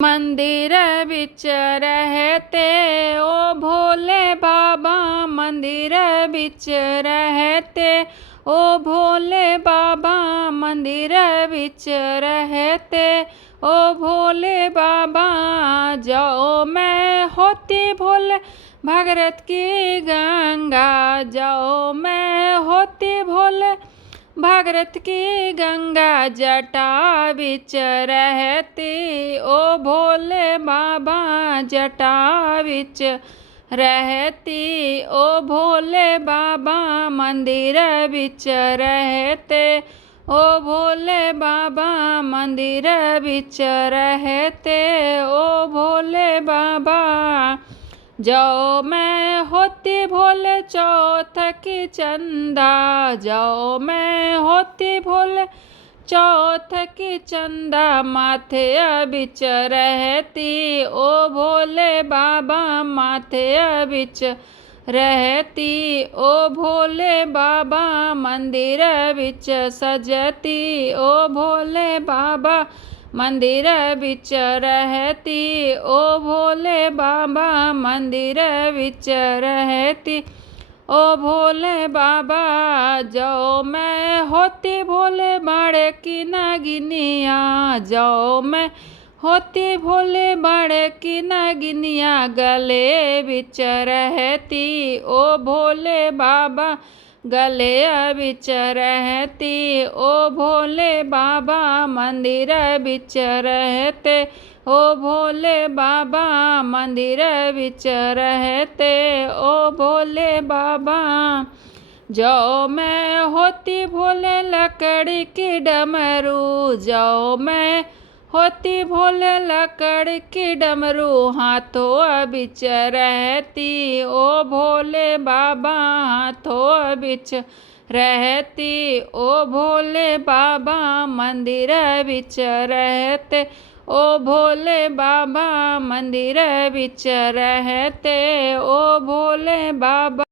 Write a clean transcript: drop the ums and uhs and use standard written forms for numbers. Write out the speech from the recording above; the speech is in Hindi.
मंदिर बिच रहते ओ भोले बाबा, मंदिर बिच रहते ओ भोले बाबा, मंदिर बिच रहते ओ भोले बाबा। जाओ मैं होती भोले भगरत की गंगा, जाओ मैं होती भोले भागरथ की गंगा, जटा बिच रहती ओ भोले बाबा, जटा बिच रहती ओ भोले बाबा, मंदिर बिच रहते ओ भोले बाबा, मंदिर बिच रहते ओ भोले बाबा। जाओ मैं होती भोले चौथ की चंदा, जाओ मैं होती भोले चौथ की चंदा, माथे बिच रहती ओ भोले बाबा, माथे बिच रहती ओ भोले बाबा, मंदिर बिच सजती ओ भोले बाबा, मंदिर बिच रहती ओ भोले बाबा, मंदिर बिच रहती ओ भोले बाबा। जाओ मैं होती भोले बाड़े की नागिनिया, जाओ मैं होती भोले बाड़े की नागिनिया, गले बिच रहती ओ भोले बाबा, गले बिच रहती ओ भोले बाबा, मंदिर बिच रहते ओ भोले बाबा, मंदिर बिच रहते ओ भोले बाबा। जाओ मैं होती भोले लकड़ी की डमरू, जाओ मैं होती भोले लकड़ी की डमरू, हाथों बिच रहती ओ भोले बाबा, हाथों बिच रहती ओ भोले बाबा, मंदिर बिच रहते ओ भोले बाबा, मंदिर बिच रहते ओ भोले बाबा।